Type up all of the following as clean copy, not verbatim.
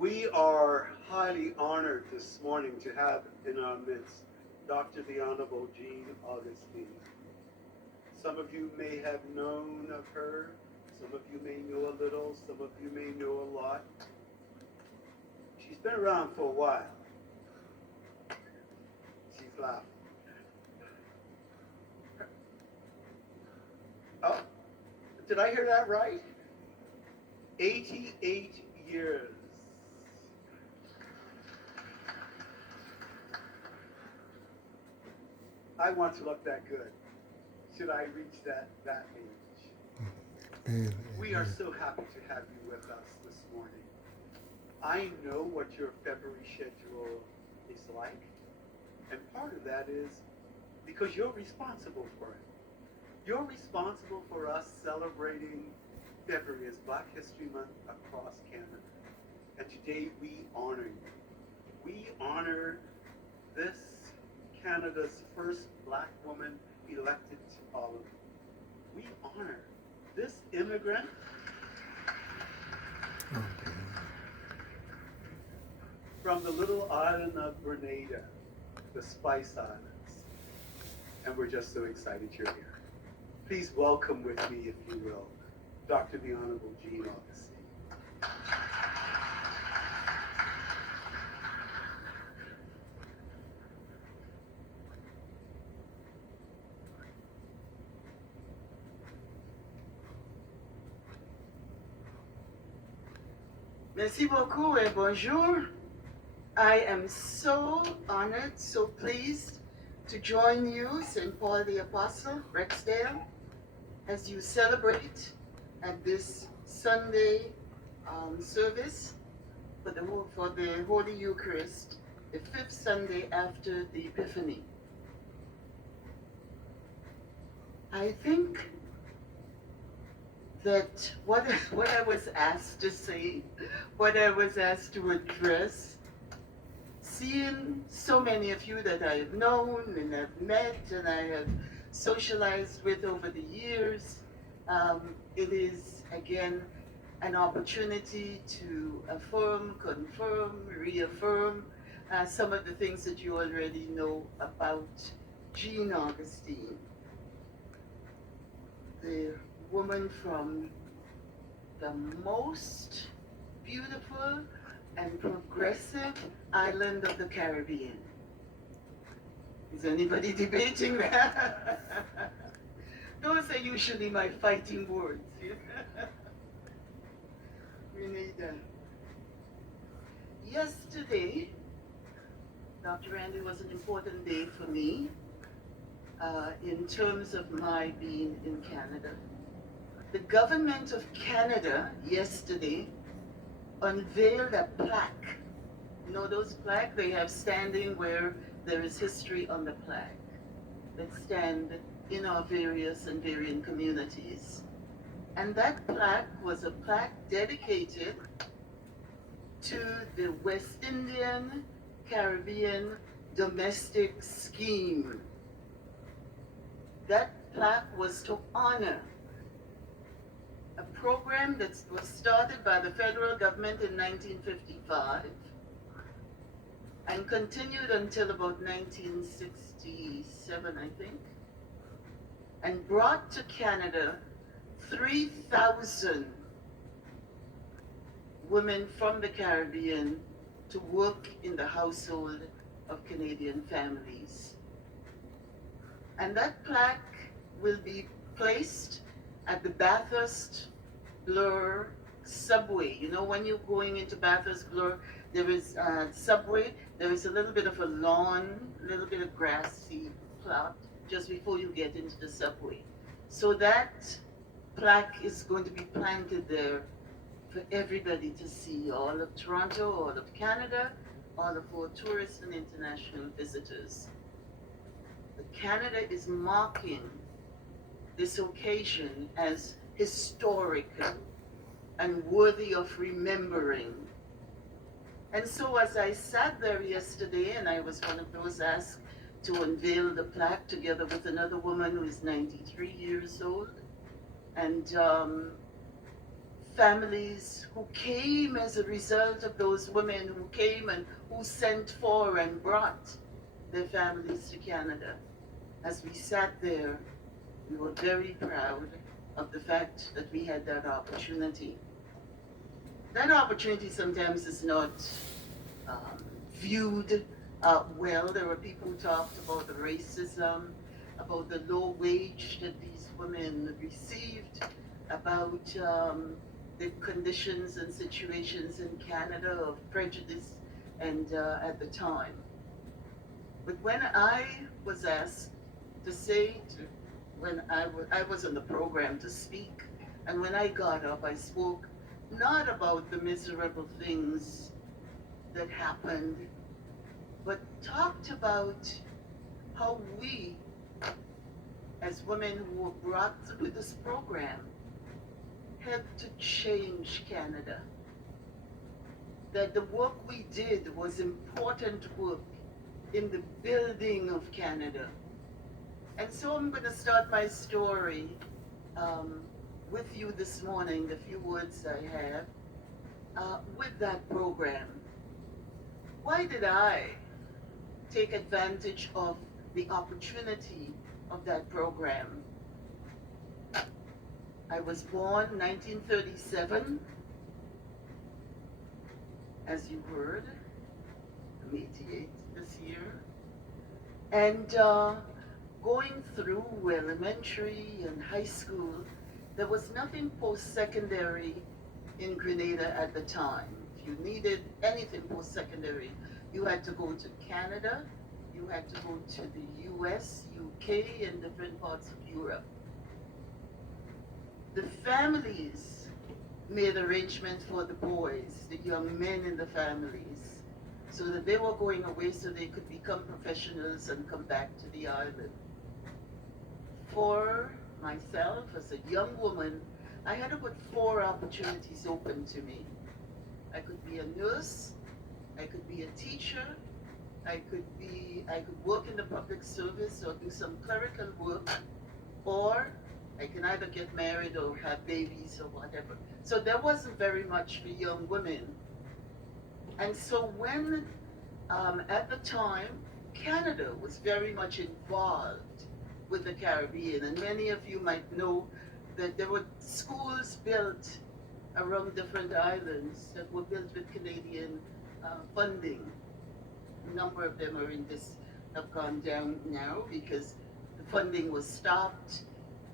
We are highly honored this morning to have in our midst Dr. the Honorable Jean Augustine. Some of you may have known of her, some of you may know a little, some of you may know a lot. She's been around for a while. She's laughing. Oh, did I hear that right? 88 years. I want to look that good. Should I reach that age? Amen. We are so happy to have you with us this morning. I know what your February schedule is like, and part of that is because you're responsible for it. You're responsible for us celebrating February as Black History Month across Canada. And today we honor you. We honor this Canada's first Black woman elected to Parliament. We honor this immigrant from the little island of Grenada, the Spice Islands. And we're just so excited you're here. Please welcome with me, if you will, Dr. the Honorable Jean Augustine. Merci beaucoup et bonjour. I am so honored, so pleased to join you, St. Paul the Apostle, Rexdale, as you celebrate at this Sunday service for the Holy Eucharist, the fifth Sunday after the Epiphany. I think that what I was asked to say, what I was asked to address, seeing so many of you that I have known and have met and I have socialized with over the years, it is again an opportunity to affirm, confirm, reaffirm some of the things that you already know about Jean Augustine, the woman from the most beautiful and progressive island of the Caribbean. Is anybody debating that? Those are usually my fighting words. Grenada. Yesterday, Dr. Randy, was an important day for me in terms of my being in Canada. The government of Canada yesterday unveiled a plaque. You know those plaques they have standing where there is history on the plaque that stand in our various and varying communities. And that plaque was a plaque dedicated to the West Indian Caribbean domestic scheme. That plaque was to honor a program that was started by the federal government in 1955 and continued until about 1967, I think, and brought to Canada 3,000 women from the Caribbean to work in the household of Canadian families. And that plaque will be placed at the Bathurst Bloor subway. You know, when you're going into Bathurst Bloor, there is a subway, there is a little bit of a lawn, a little bit of grassy plot just before you get into the subway. So that plaque is going to be planted there for everybody to see, all of Toronto, all of Canada, all of our tourists and international visitors. But Canada is marking this occasion as historical and worthy of remembering. And so as I sat there yesterday, and I was one of those asked to unveil the plaque together with another woman who is 93 years old, and families who came as a result of those women who came and who sent for and brought their families to Canada. As we sat there, we were very proud of the fact that we had that opportunity. That opportunity sometimes is not viewed well. There were people who talked about the racism, about the low wage that these women received, about the conditions and situations in Canada of prejudice and at the time. But when I was asked to say, when I was on the program to speak, and when I got up, I spoke not about the miserable things that happened, but talked about how we, as women who were brought through this program, helped to change Canada. That the work we did was important work in the building of Canada. And so I'm going to start my story with you this morning, the few words I have, with that program. Why did I take advantage of the opportunity of that program? I was born 1937, as you heard. I'm 88 this year. And going through elementary and high school, there was nothing post-secondary in Grenada at the time. If you needed anything post-secondary, you had to go to Canada, you had to go to the US, UK, and different parts of Europe. The families made arrangements for the boys, the young men in the families, so that they were going away so they could become professionals and come back to the island. For myself, as a young woman, I had about 4 opportunities open to me. I could be a nurse, I could be a teacher, I could work in the public service or do some clerical work, or I can either get married or have babies or whatever. So there wasn't very much for young women. And so when, at the time, Canada was very much involved with the Caribbean, and many of you might know that there were schools built around different islands that were built with Canadian funding. A number of them have gone down now because the funding was stopped,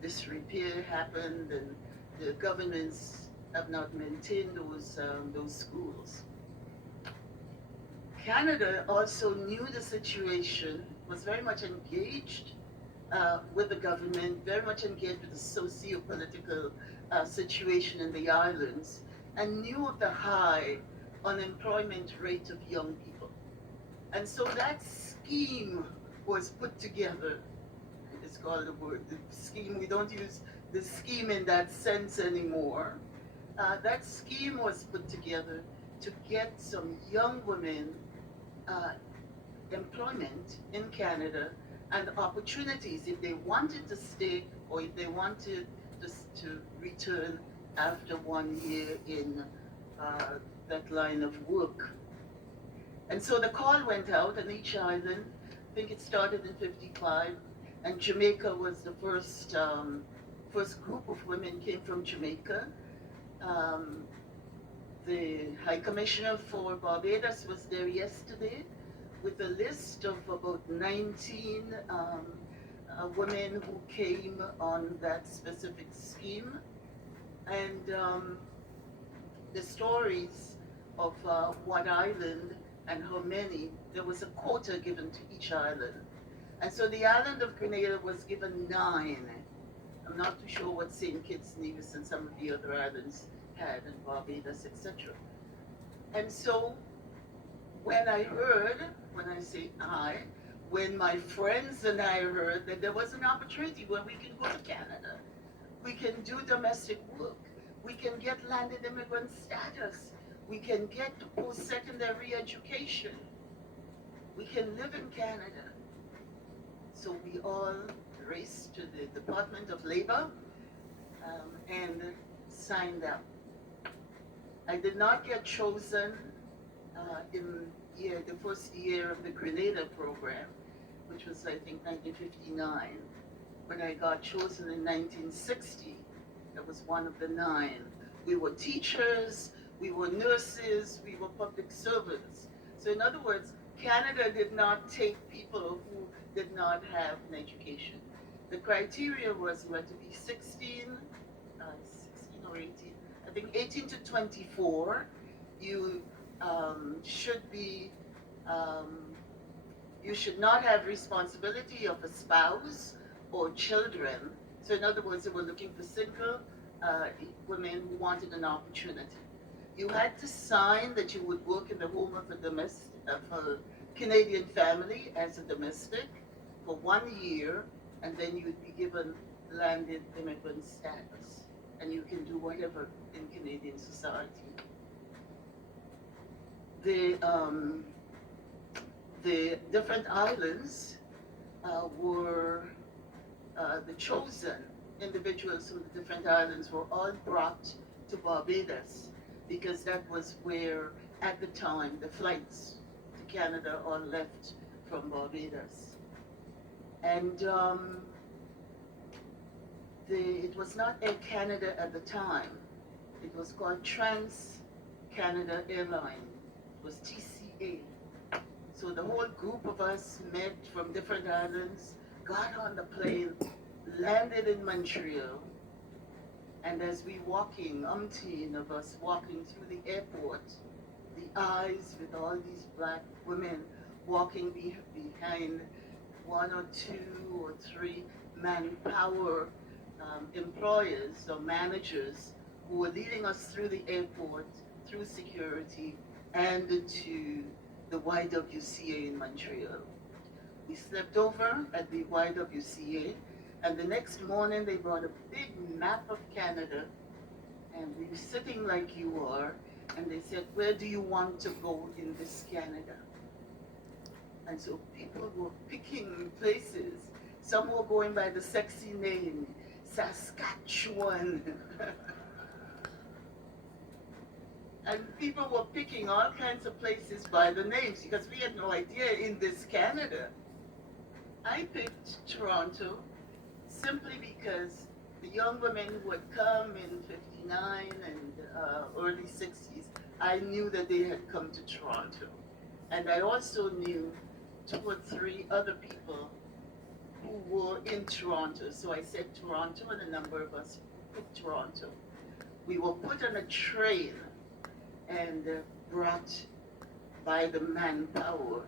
disrepair happened, and the governments have not maintained those schools. Canada also knew the situation, was very much engaged with the government, very much engaged with the socio-political situation in the islands, and knew of the high unemployment rate of young people. And so that scheme was put together. It's called the scheme. We don't use the scheme in that sense anymore. That scheme was put together to get some young women employment in Canada and opportunities if they wanted to stay or if they wanted to return after 1 year in that line of work. And so the call went out on each island. I think it started in 55, and Jamaica was the first group of women came from Jamaica. The High Commissioner for Barbados was there yesterday with a list of about 19 women who came on that specific scheme. And the stories of what island and how many, there was a quota given to each island. And so the island of Grenada was given 9. I'm not too sure what St. Kitts, Nevis, and some of the other islands had, and Barbados, etc. And so when I heard, when I say I, when my friends and I heard that there was an opportunity where we can go to Canada, we can do domestic work, we can get landed immigrant status, we can get post-secondary education, we can live in Canada. So we all raced to the Department of Labor and signed up. I did not get chosen in the first year of the Grenada program, which was, I think, 1959. When I got chosen in 1960, I was one of the 9. We were teachers, we were nurses, we were public servants. So in other words, Canada did not take people who did not have an education. The criteria was you had to be 16 or 18, I think 18 to 24. You should be, you should not have responsibility of a spouse or children. So in other words, they were looking for single women who wanted an opportunity. You had to sign that you would work in the home of a Canadian family as a domestic for 1 year, and then you'd be given landed immigrant status, and you can do whatever in Canadian society. The different islands were the chosen individuals from the different islands were all brought to Barbados, because that was where, at the time, the flights to Canada all left from Barbados. And it was not Air Canada at the time. It was called Trans-Canada Airline. It was TCA. So the whole group of us met from different islands, got on the plane, landed in Montreal, and as we walking, umpteen of us walking through the airport, the eyes with all these black women walking behind 1 or 2 or 3 manpower employers or managers who were leading us through the airport, through security, and to the YWCA in Montreal. We slept over at the YWCA, and the next morning they brought a big map of Canada, and we were sitting like you are, and they said, where do you want to go in this Canada? And so people were picking places. Some were going by the sexy name, Saskatchewan. And people were picking all kinds of places by the names because we had no idea in this Canada. I picked Toronto simply because the young women who had come in 59 and early 60s, I knew that they had come to Toronto. And I also knew 2 or 3 other people who were in Toronto. So I said Toronto, and a number of us picked Toronto. We were put on a train and brought by the manpower.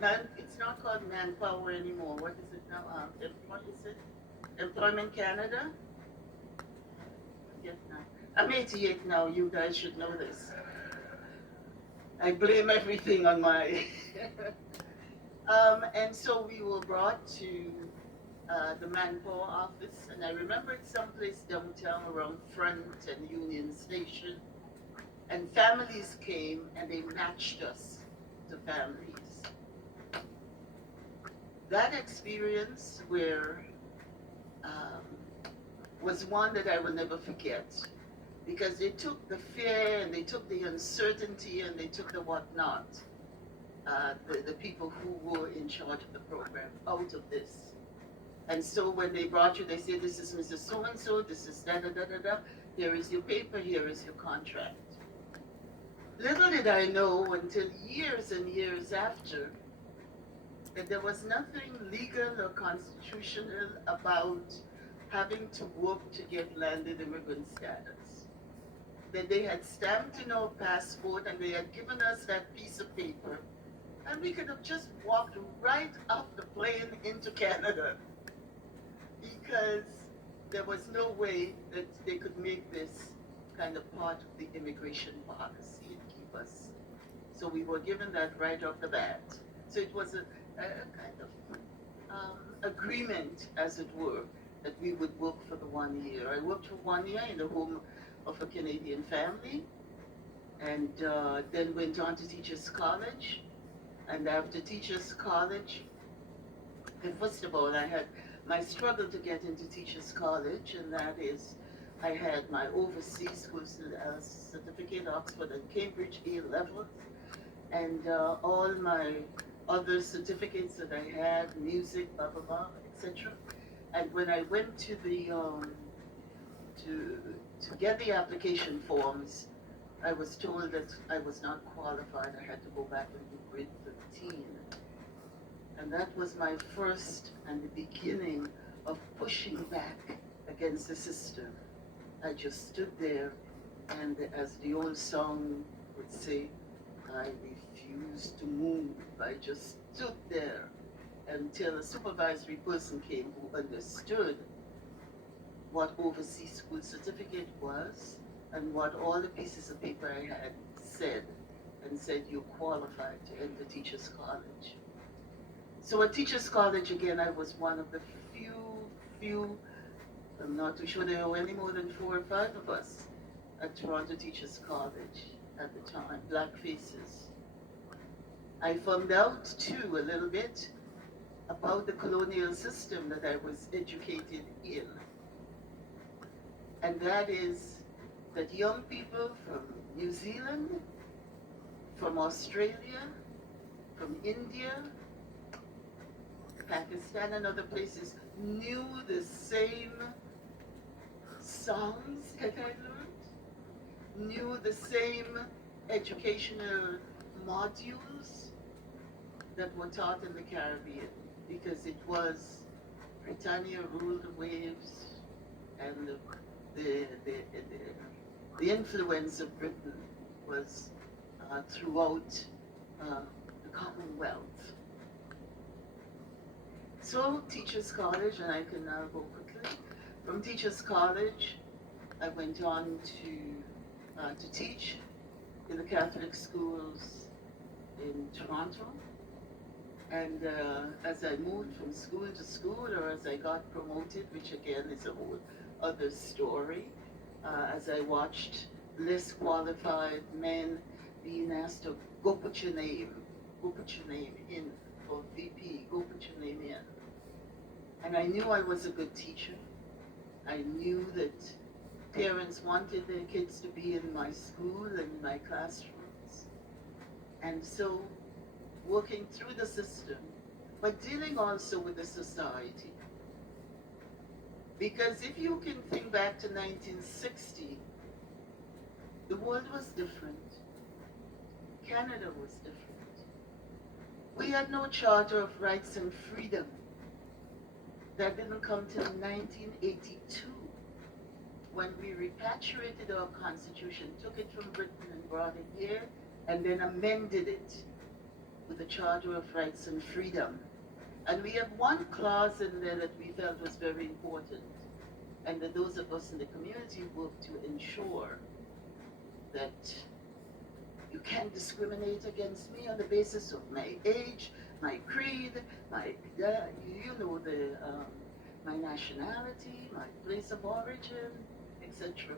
Now, it's not called manpower anymore. What is it now? What is it? Employment Canada? Yes, now. I'm 88 now. You guys should know this. I blame everything on my... and so we were brought to the manpower office, and I remember it's someplace downtown around Front and Union Station. And families came and they matched us to families. That experience was one that I will never forget, because they took the fear and they took the uncertainty and they took the whatnot, the people who were in charge of the program, out of this. And so when they brought you, they said, this is Mrs. So-and-so, this is da-da-da-da-da, here is your paper, here is your contract. Little did I know until years and years after that there was nothing legal or constitutional about having to work to get landed immigrant status. That they had stamped in our passport and they had given us that piece of paper, and we could have just walked right off the plane into Canada, because there was no way that they could make this kind of part of the immigration policy and keep us. So we were given that right off the bat. So it was a kind of agreement, as it were, that we would work for the 1 year. I worked for 1 year in the home of a Canadian family, and then went on to Teachers College. And after Teachers College, and first of all, I had my struggle to get into Teachers College, and that is I had my overseas school certificate, Oxford and Cambridge A levels, and all my other certificates that I had, music, blah blah blah, etc. And when I went to the to to get the application forms, I was told that I was not qualified. I had to go back and do grade 15. And that was my first and the beginning of pushing back against the system. I just stood there, and as the old song would say, I refused to move. I just stood there until a supervisory person came who understood what overseas school certificate was and what all the pieces of paper I had said, and said you're qualified to enter Teachers College. So at Teachers College, again, I was one of the few, I'm not too sure there were any more than 4 or 5 of us at Toronto Teachers College at the time, black faces. I found out too a little bit about the colonial system that I was educated in. And that is that young people from New Zealand, from Australia, from India, Pakistan and other places knew the same songs that I learned, knew the same educational modules that were taught in the Caribbean, because it was Britannia ruled the waves, and the influence of Britain was throughout the Commonwealth. So Teachers College, and I can now go quickly. From Teachers College, I went on to teach in the Catholic schools in Toronto. And as I moved from school to school, or as I got promoted, which again is a whole other story, as I watched less qualified men being asked to go put your name in, or VP, go put your name in. And I knew I was a good teacher. I knew that parents wanted their kids to be in my school and my classrooms. And so, working through the system, but dealing also with the society. Because if you can think back to 1960, the world was different. Canada was different. We had no Charter of Rights and Freedom. That didn't come till 1982, when we repatriated our Constitution, took it from Britain and brought it here, and then amended it with the Charter of Rights and Freedom. And we have one clause in there that we felt was very important, and that those of us in the community work to ensure that you can't discriminate against me on the basis of my age, my creed, my my nationality, my place of origin, etc.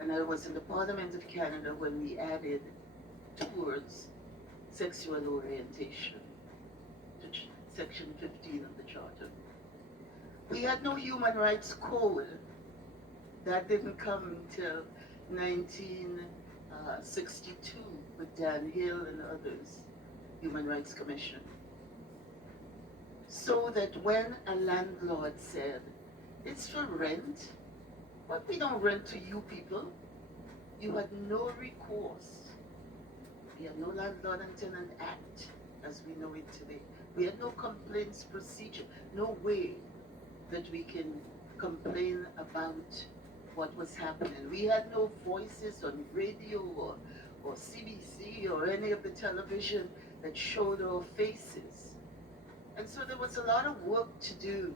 And I was in the Parliament of Canada when we added 2 words, sexual orientation, to Section 15 of the Charter. We had no human rights code. That didn't come until 1962 with Dan Hill and others, Human Rights Commission. So that when a landlord said, it's for rent, but we don't rent to you people, you had no recourse. We had no Landlord and Tenant Act as we know it today. We had no complaints procedure, no way that we can complain about what was happening. We had no voices on radio or CBC or any of the television that showed our faces. And so there was a lot of work to do,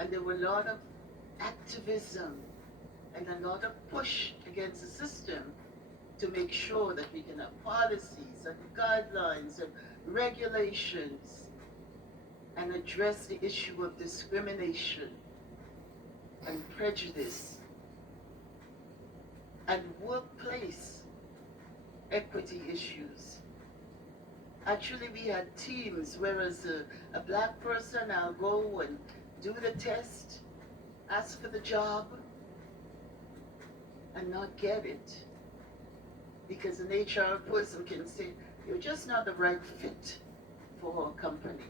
and there were a lot of activism and a lot of push against the system to make sure that we can have policies and guidelines and regulations and address the issue of discrimination and prejudice and workplace equity issues. Actually, we had teams, whereas a black person, I'll go and do the test, ask for the job, and not get it, because an HR person can say, you're just not the right fit for our company.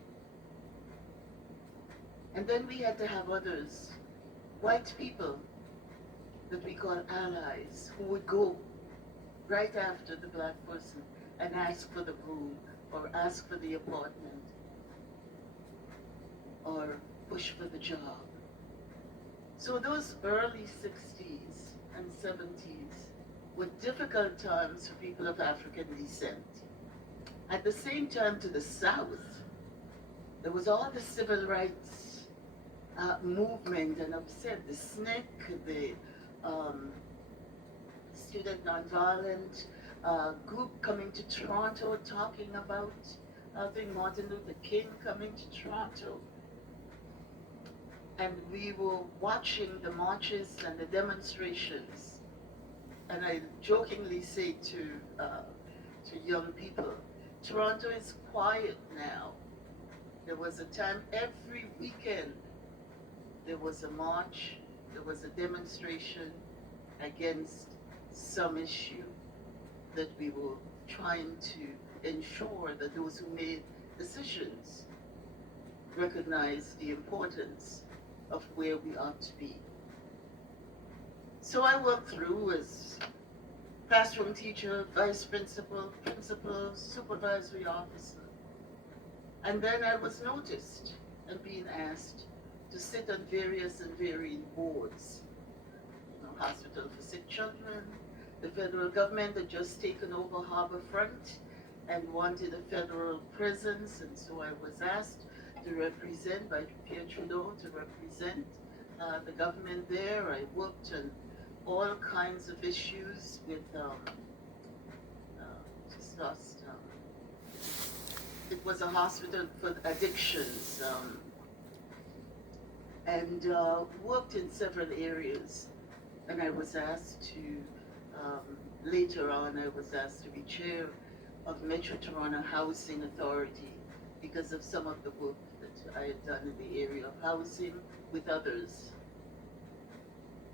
And then we had to have others, white people that we call allies, who would go right after the black person and ask for the room or ask for the apartment or push for the job. So those early 60s and 70s were difficult times for people of African descent. At the same time, to the south, there was all the civil rights movement, and I've said the SNCC, the Student Nonviolent group coming to Toronto talking about, I think Martin Luther King coming to Toronto. And we were watching the marches and the demonstrations. And I jokingly say to young people, Toronto is quiet now. There was a time every weekend there was a march, there was a demonstration against some issue that we were trying to ensure that those who made decisions recognize the importance of where we ought to be. So I worked through as classroom teacher, vice principal, principal, supervisory officer. And then I was noticed and being asked to sit on various and varying boards. Hospital for Sick Children. The federal government had just taken over Harbourfront and wanted a federal presence, and so I was asked to represent, by Pierre Trudeau, to represent the government there. I worked on all kinds of issues with, it was a hospital for addictions, and worked in several areas. And I was asked to, later on, I was asked to be chair of Metro Toronto Housing Authority because of some of the work that I had done in the area of housing with others.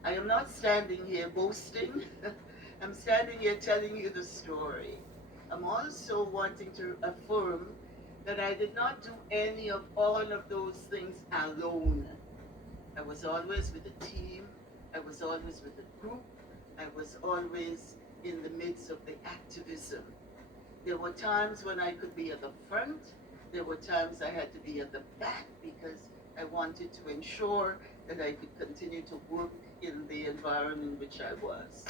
I am not standing here boasting. I'm standing here telling you the story. I'm also wanting to affirm that I did not do any of all of those things alone. I was always with a team. I was always with a group. I was always in the midst of the activism. There were times when I could be at the front. There were times I had to be at the back because I wanted to ensure that I could continue to work in the environment in which I was.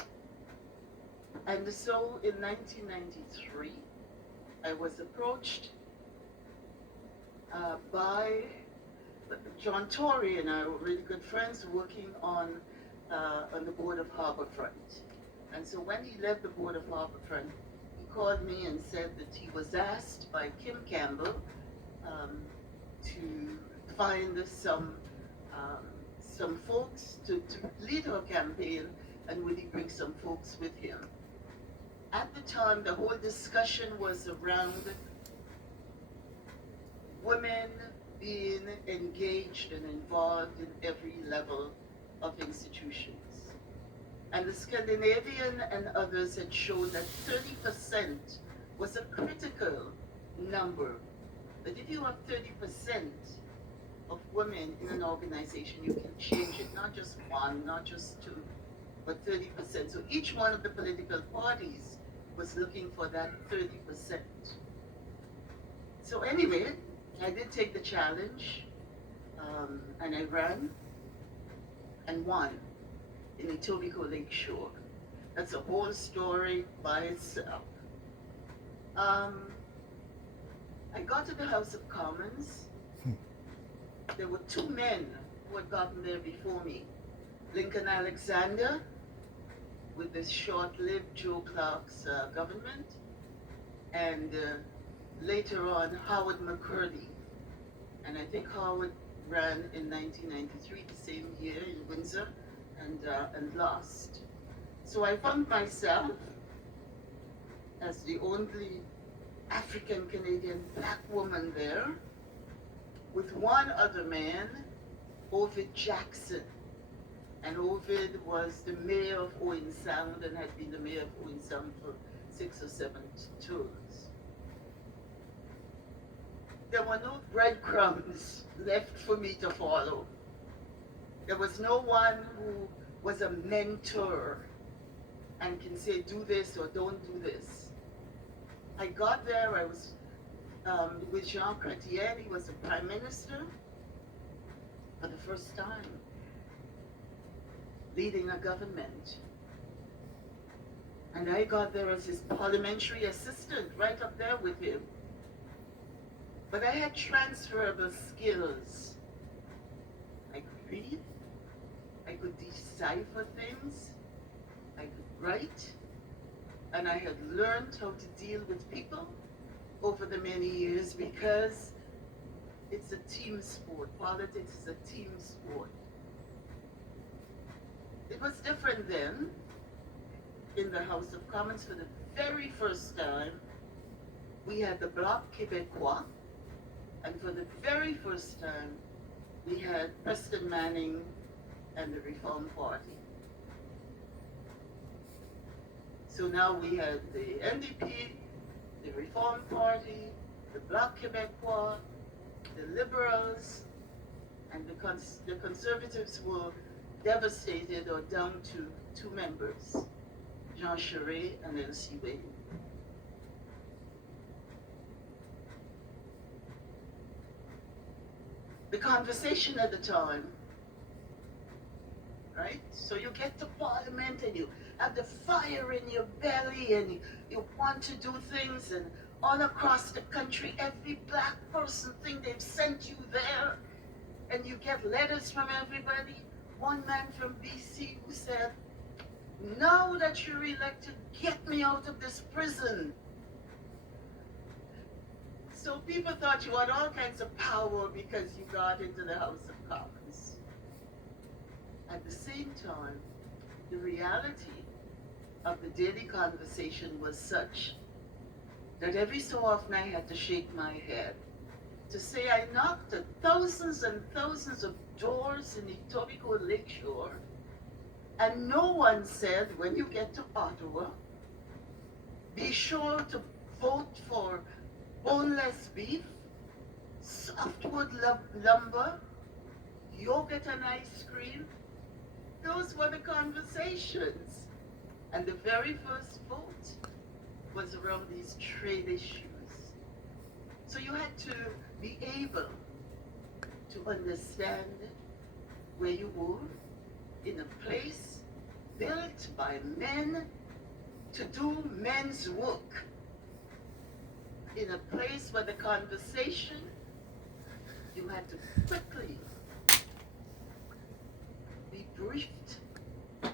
And so in 1993, I was approached by John Tory, and I were really good friends working on the board of Harbourfront. And so when he left the board of Harbourfront, he called me and said that he was asked by Kim Campbell to find some folks to lead our campaign, and would he bring some folks with him. At the time, the whole discussion was around women being engaged and involved in every level of institutions. And the Scandinavian and others had shown that 30% was a critical number. That if you have 30% of women in an organization, you can change it, not just one, not just two, but 30%. So each one of the political parties was looking for that 30%. So anyway, I did take the challenge, and I ran and won in Etobicoke Lakeshore. That's a whole story by itself. I got to the House of Commons. There were two men who had gotten there before me. Lincoln Alexander, with the short-lived Joe Clark's government, and later on Howard McCurdy. And I think Howard ran in 1993, the same year in Windsor, and lost. So I found myself as the only African Canadian black woman there, with one other man, Ovid Jackson, And Ovid was the mayor of Owen Sound and had been the mayor of Owen Sound for 6 or 7 tours. There were no breadcrumbs left for me to follow. There was no one who was a mentor and can say, do this or don't do this. I got there, I was with Jean Chrétien. He was the prime minister for the first time, leading a government. And I got there as his parliamentary assistant, right up there with him. But I had transferable skills. I could read, I could decipher things, I could write, and I had learned how to deal with people over the many years because it's a team sport. Politics is a team sport. It was different then. In the House of Commons, for the very first time, we had the Bloc Québécois, and for the very first time, we had Preston Manning and the Reform Party. So now we had the NDP, the Reform Party, the Bloc Québécois, the Liberals, and the Conservatives were devastated or down to 2 members, Jean Charest and Elsie Wade. The conversation at the time, right? So you get to Parliament and you have the fire in your belly and you want to do things, and all across the country, every black person think they've sent you there, and you get letters from everybody. One man from BC who said, now that you're elected, get me out of this prison. So people thought you had all kinds of power because you got into the House of Commons. At the same time, the reality of the daily conversation was such that every so often I had to shake my head to say I knocked at thousands and thousands of doors in Etobicoke Lakeshore, and no one said, when you get to Ottawa, be sure to vote for boneless beef, softwood lumber, yogurt and ice cream. Those were the conversations. And the very first vote was around these trade issues. So you had to be able to understand where you were in a place built by men to do men's work. In a place where the conversation, you had to quickly be briefed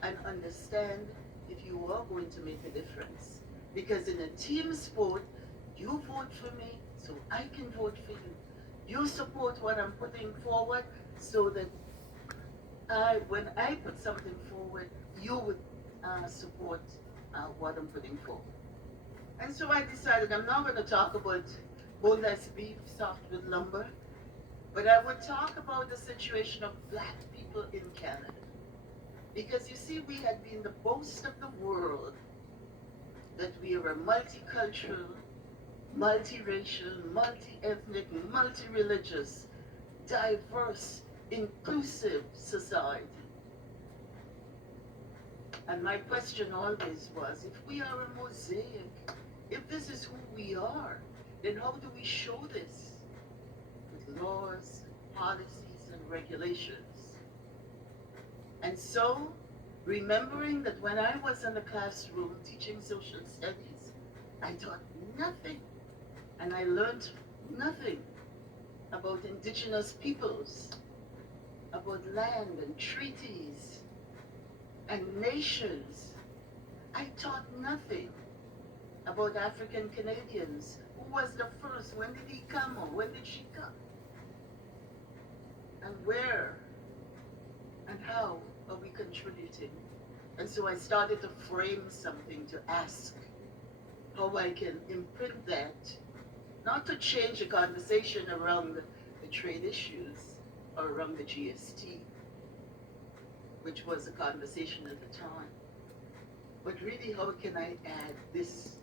and understand if you are going to make a difference. Because in a team sport, you vote for me, so I can vote for you. You support what I'm putting forward, so that when I put something forward, you would support what I'm putting forward. And so I decided I'm not going to talk about boneless beef, softwood lumber, but I would talk about the situation of black people in Canada. Because you see, we had been the boast of the world that we are a multicultural, multiracial, multi-ethnic, multi-religious, diverse, inclusive society. And my question always was, if we are a mosaic, if this is who we are, then how do we show this? With laws, policies, and regulations. And so, remembering that when I was in the classroom teaching social studies, I taught nothing, and I learned nothing about indigenous peoples, about land and treaties and nations. I taught nothing about African Canadians. Who was the first? When did he come, or when did she come? And where and how are we contributing? And so I started to frame something to ask how I can imprint that, not to change the conversation around the trade issues or around the GST, which was a conversation at the time. But really, how can I add this?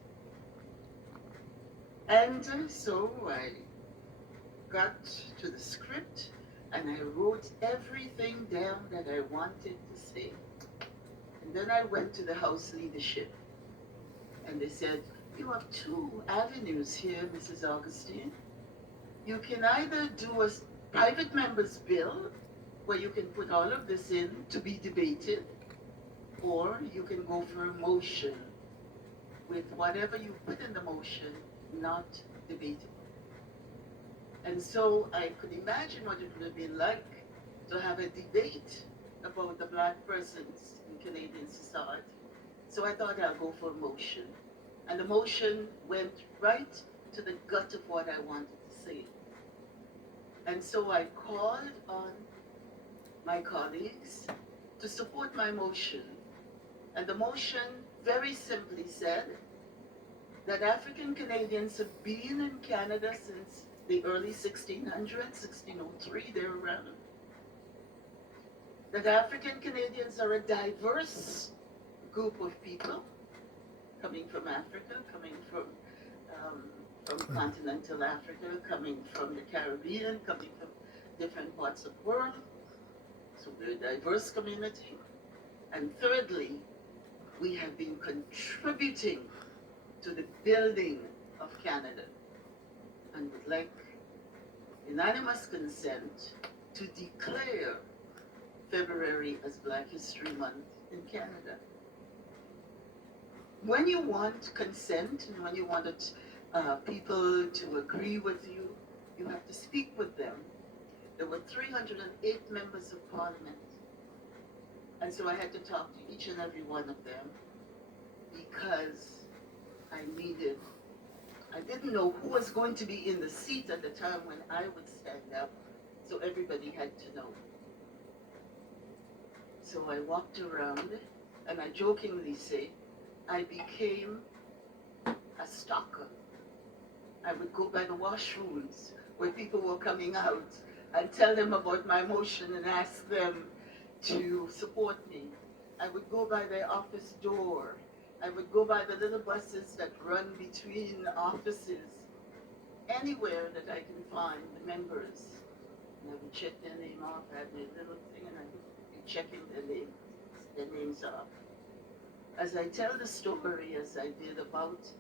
And so I got to the script and I wrote everything down that I wanted to say. And then I went to the House leadership and they said, you have two avenues here, Mrs. Augustine. You can either do a private member's bill where you can put all of this in to be debated, or you can go for a motion with whatever you put in the motion not debatable. And so I could imagine what it would have been like to have a debate about the black persons in Canadian society. So I thought I'll go for a motion. And the motion went right to the gut of what I wanted to say. And so I called on my colleagues to support my motion. And the motion very simply said that African Canadians have been in Canada since the early 1600s, 1603, they're around. That African Canadians are a diverse group of people coming from Africa, coming from continental Africa, coming from the Caribbean, coming from different parts of the world. So we're a diverse community. And thirdly, we have been contributing to the building of Canada and would like unanimous consent to declare February as Black History Month in Canada. When you want consent and when you want people to agree with you, you have to speak with them. There were 308 members of Parliament, and so I had to talk to each and every one of them because I didn't know who was going to be in the seat at the time when I would stand up, so everybody had to know. So I walked around, and I jokingly say, I became a stalker. I would go by the washrooms where people were coming out and tell them about my motion and ask them to support me. I would go by their office door. I would go by the little buses that run between offices, anywhere that I can find the members. And I would check their name off. I had my little thing and I would be checking their names off. As I tell the story, as I did about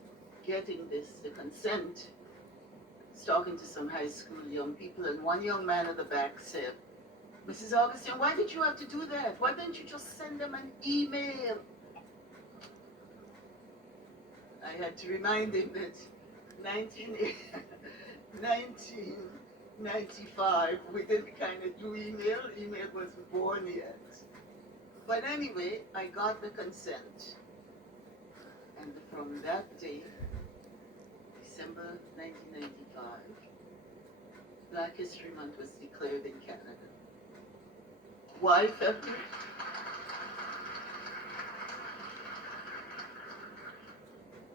getting the consent, I was talking to some high school young people, and one young man at the back said, Mrs. Augustine, why did you have to do that? Why didn't you just send them an email? I had to remind him that 1995, we didn't kind of do email. Email wasn't born yet. But anyway, I got the consent. And from that day, December 1995, Black History Month was declared in Canada. Why February?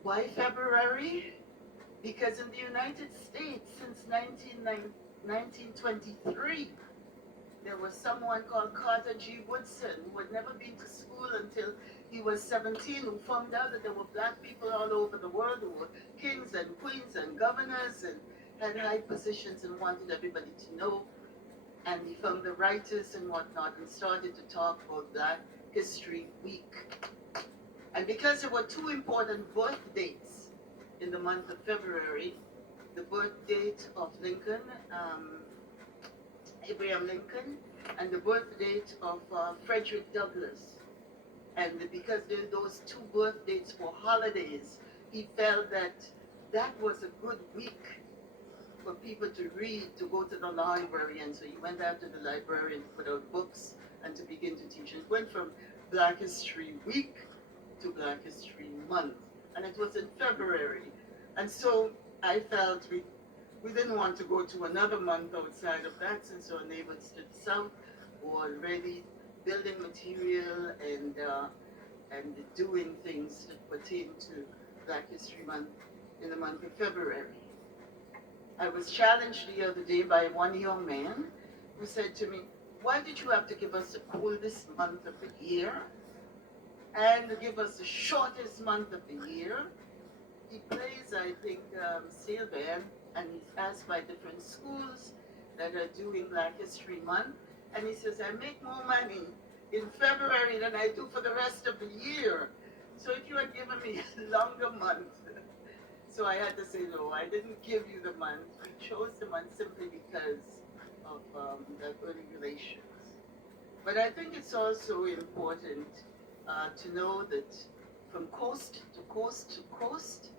Why February? Because in the United States, since 1923, there was someone called Carter G. Woodson who had never been to school until he was 17, who found out that there were black people all over the world who were kings and queens and governors and had high positions and wanted everybody to know. And he found the writers and whatnot and started to talk about Black History Week. And because there were two important birth dates in the month of February, the birth date of Lincoln, Abraham Lincoln, and the birth date of Frederick Douglass. And because those two birth dates were holidays, he felt that that was a good week for people to read, to go to the library. And so he went out to the library and put out books and to begin to teach. It went from Black History Week to Black History Month. And it was in February. And so I felt we didn't want to go to another month outside of that, since our neighbors to the south were already building material and doing things that pertain to Black History Month in the month of February. I was challenged the other day by one young man who said to me, why did you have to give us the coldest month of the year and give us the shortest month of the year? He plays, I think, steel band, and he's asked by different schools that are doing Black History Month, and he says, I make more money in February than I do for the rest of the year. So if you had given me a longer month, so I had to say, no, I didn't give you the month. We chose the month simply because of the early relations. But I think it's also important to know that from coast to coast to coast,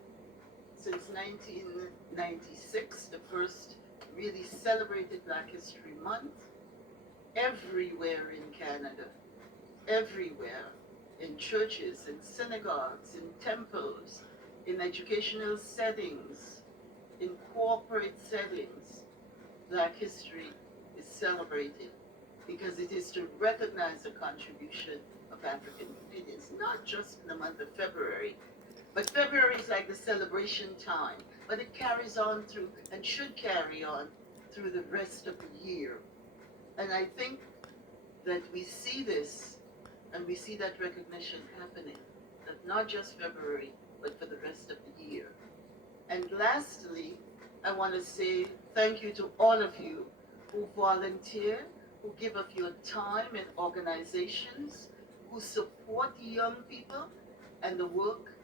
since 1996, the first really celebrated Black History Month, everywhere in Canada, everywhere, in churches, in synagogues, in temples, in educational settings, in corporate settings, Black history is celebrated because it is to recognize the contribution of African Canadians, not just in the month of February, but February is like the celebration time, but it carries on through and should carry on through the rest of the year. And I think that we see this and we see that recognition happening, that not just February, but for the rest of the year. And lastly, I want to say thank you to all of you who volunteer, who give of your time in organizations, who support young people and the work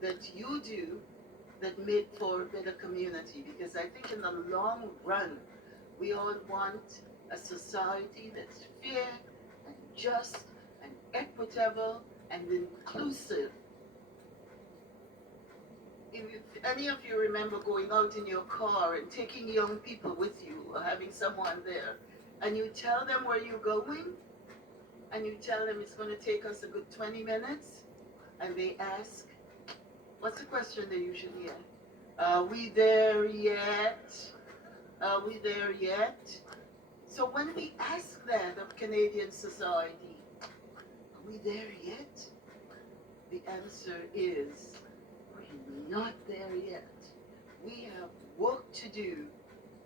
that you do that make for a better community. Because I think in the long run, we all want a society that's fair and just and equitable and inclusive. If any of you remember going out in your car and taking young people with you or having someone there, and you tell them where you're going, and you tell them it's going to take us a good 20 minutes, and they ask, what's the question they usually ask? Are we there yet? Are we there yet? So when we ask that of Canadian society, are we there yet? The answer is, we're not there yet. We have work to do.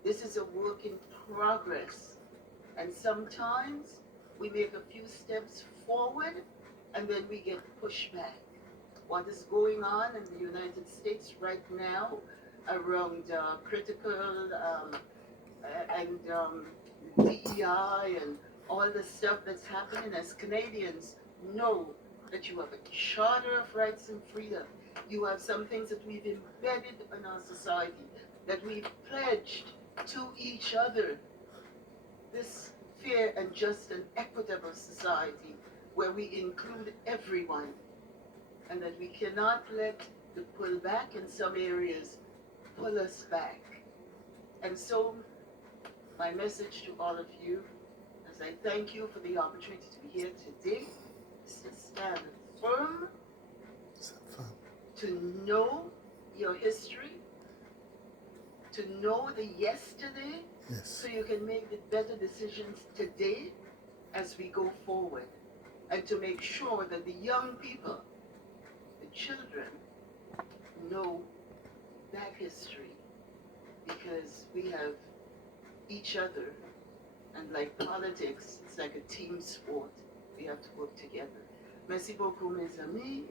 This is a work in progress. And sometimes we make a few steps forward and then we get pushed back. What is going on in the United States right now around critical and DEI and all the stuff that's happening, as Canadians know that you have a Charter of Rights and Freedom. You have some things that we've embedded in our society, that we've pledged to each other. This fair and just and equitable society where we include everyone, and that we cannot let the pull back in some areas pull us back. And so my message to all of you, as I thank you for the opportunity to be here today, is to stand firm, to know your history, to know the yesterday, so you can make the better decisions today as we go forward, and to make sure that the young people, the children, know that history, because we have each other, and like politics, it's like a team sport. We have to work together. Merci beaucoup, mes amis.